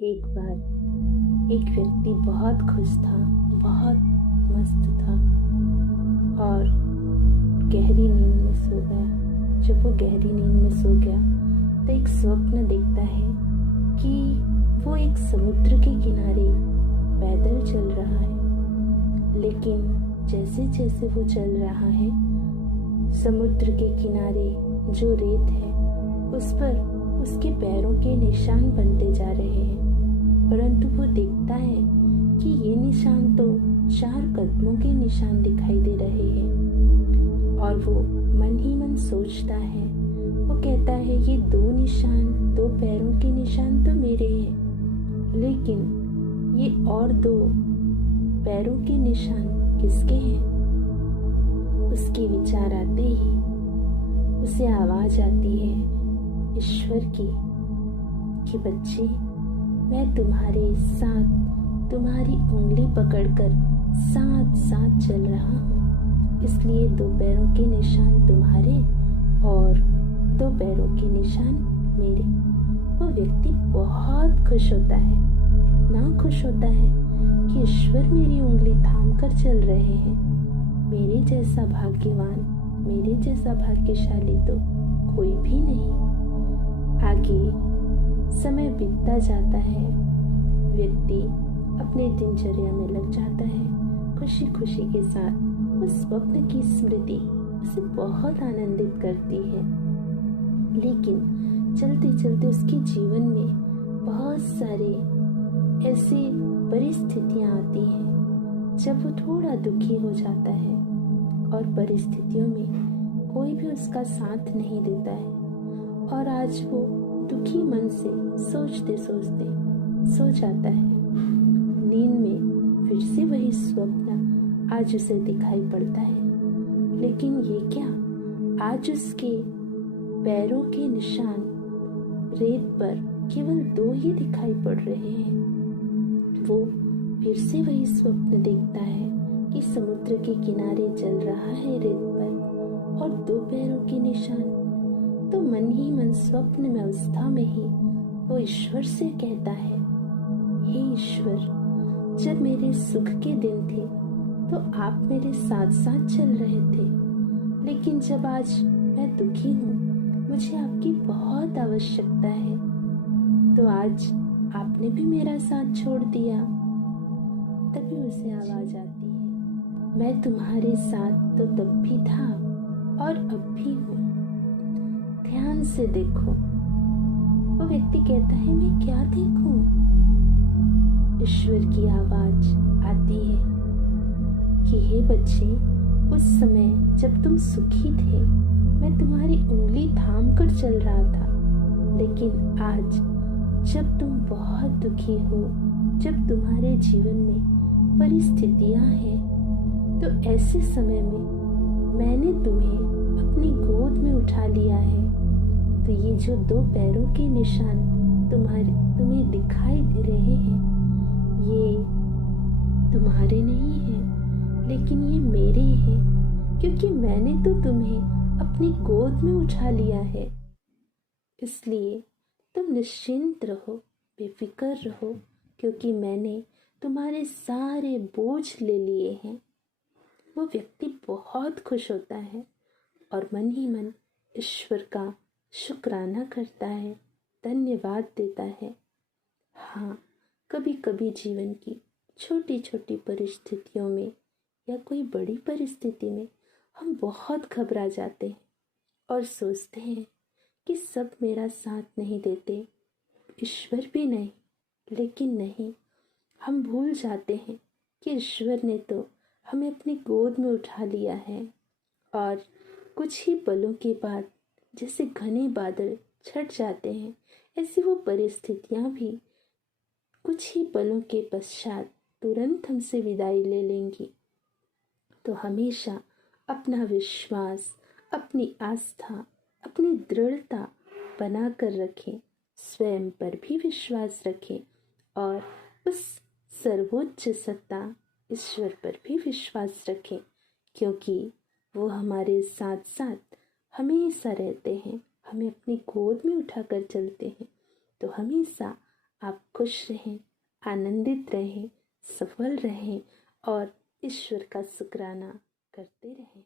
एक बार एक व्यक्ति बहुत खुश था, बहुत मस्त था और गहरी नींद में सो गया। जब वो गहरी नींद में सो गया तो एक स्वप्न देखता है कि वो एक समुद्र के किनारे पैदल चल रहा है। लेकिन जैसे जैसे वो चल रहा है, समुद्र के किनारे जो रेत है उस पर उसके पैरों के निशान बनते जा रहे हैं। परंतु वो देखता है कि ये निशान तो 4 कदमों के निशान दिखाई दे रहे हैं और वो मन ही मन सोचता है। वो कहता है ये 2 निशान, 2 पैरों के निशान तो मेरे हैं, लेकिन ये और 2 पैरों के निशान किसके हैं? उसके विचार आते ही उसे आवाज आती है ईश्वर की कि बच्चे, मैं तुम्हारे साथ तुम्हारी उंगली पकड़कर साथ साथ चल रहा हूँ, इसलिए 2 पैरों के निशान तुम्हारे और 2 पैरों के निशान मेरे। वो व्यक्ति बहुत खुश होता है, इतना खुश होता है कि ईश्वर मेरी उंगली थाम कर चल रहे हैं। मेरे जैसा भाग्यवान, मेरे जैसा भाग्यशाली तो कोई भी नहीं। आगे समय बीतता जाता है, व्यक्ति अपने दिनचर्या में लग जाता है। खुशी खुशी के साथ उस स्वप्न की स्मृति उसे बहुत आनंदित करती है। लेकिन चलते चलते उसके जीवन में बहुत सारे ऐसी परिस्थितियां आती हैं जब वो थोड़ा दुखी हो जाता है और परिस्थितियों में कोई भी उसका साथ नहीं देता है। और आज वो दुखी मन से सोचते सोचते सो जाता है। नींद में फिर से वही स्वप्न आज उसे दिखाई पड़ता है, लेकिन ये क्या, आज उसके पैरों के निशान रेत पर केवल 2 ही दिखाई पड़ रहे हैं। वो फिर से वही स्वप्न देखता है कि समुद्र के किनारे चल रहा है रेत पर और 2 पैरों के निशान। तो मन ही मन स्वप्न में अवस्था में ही वो ईश्वर से कहता है, हे ईश्वर, जब मेरे सुख के दिन थे तो आप मेरे साथ साथ चल रहे थे, लेकिन जब आज मैं दुखी हूँ, मुझे आपकी बहुत आवश्यकता है, तो आज आपने भी मेरा साथ छोड़ दिया। तभी उसे आवाज आती है, मैं तुम्हारे साथ तो तब भी था और अब भी हूँ, ध्यान से देखो। वो व्यक्ति कहता है, मैं क्या देखूं? ईश्वर की आवाज आती है कि हे बच्चे, उस समय जब तुम सुखी थे मैं तुम्हारी उंगली थाम कर चल रहा था, लेकिन आज जब तुम बहुत दुखी हो, जब तुम्हारे जीवन में परिस्थितियां हैं, तो ऐसे समय में मैंने तुम्हें अपनी गोद में उठा लिया है। तो ये जो 2 पैरों के निशान तुम्हें दिखाई दे रहे हैं, ये तुम्हारे नहीं हैं, लेकिन ये मेरे हैं, क्योंकि मैंने तो तुम्हें अपनी गोद में उठा लिया है। इसलिए तुम निश्चिंत रहो, बेफिक्र रहो, क्योंकि मैंने तुम्हारे सारे बोझ ले लिए हैं। वो व्यक्ति बहुत खुश होता है और मन ही मन ईश्वर का शुक्राना करता है, धन्यवाद देता है। हाँ, कभी कभी जीवन की छोटी छोटी परिस्थितियों में या कोई बड़ी परिस्थिति में हम बहुत घबरा जाते हैं और सोचते हैं कि सब मेरा साथ नहीं देते, ईश्वर भी नहीं। लेकिन नहीं, हम भूल जाते हैं कि ईश्वर ने तो हमें अपनी गोद में उठा लिया है और कुछ ही पलों के बाद जैसे घने बादल छट जाते हैं, ऐसी वो परिस्थितियां भी कुछ ही पलों के पश्चात तुरंत हमसे विदाई ले लेंगी। तो हमेशा अपना विश्वास, अपनी आस्था, अपनी दृढ़ता बना कर रखें, स्वयं पर भी विश्वास रखें और उस सर्वोच्च सत्ता ईश्वर पर भी विश्वास रखें, क्योंकि वो हमारे साथ साथ हमेशा रहते हैं, हमें अपनी गोद में उठाकर चलते हैं। तो हमेशा आप खुश रहें, आनंदित रहें, सफल रहें और ईश्वर का शुक्राना करते रहें।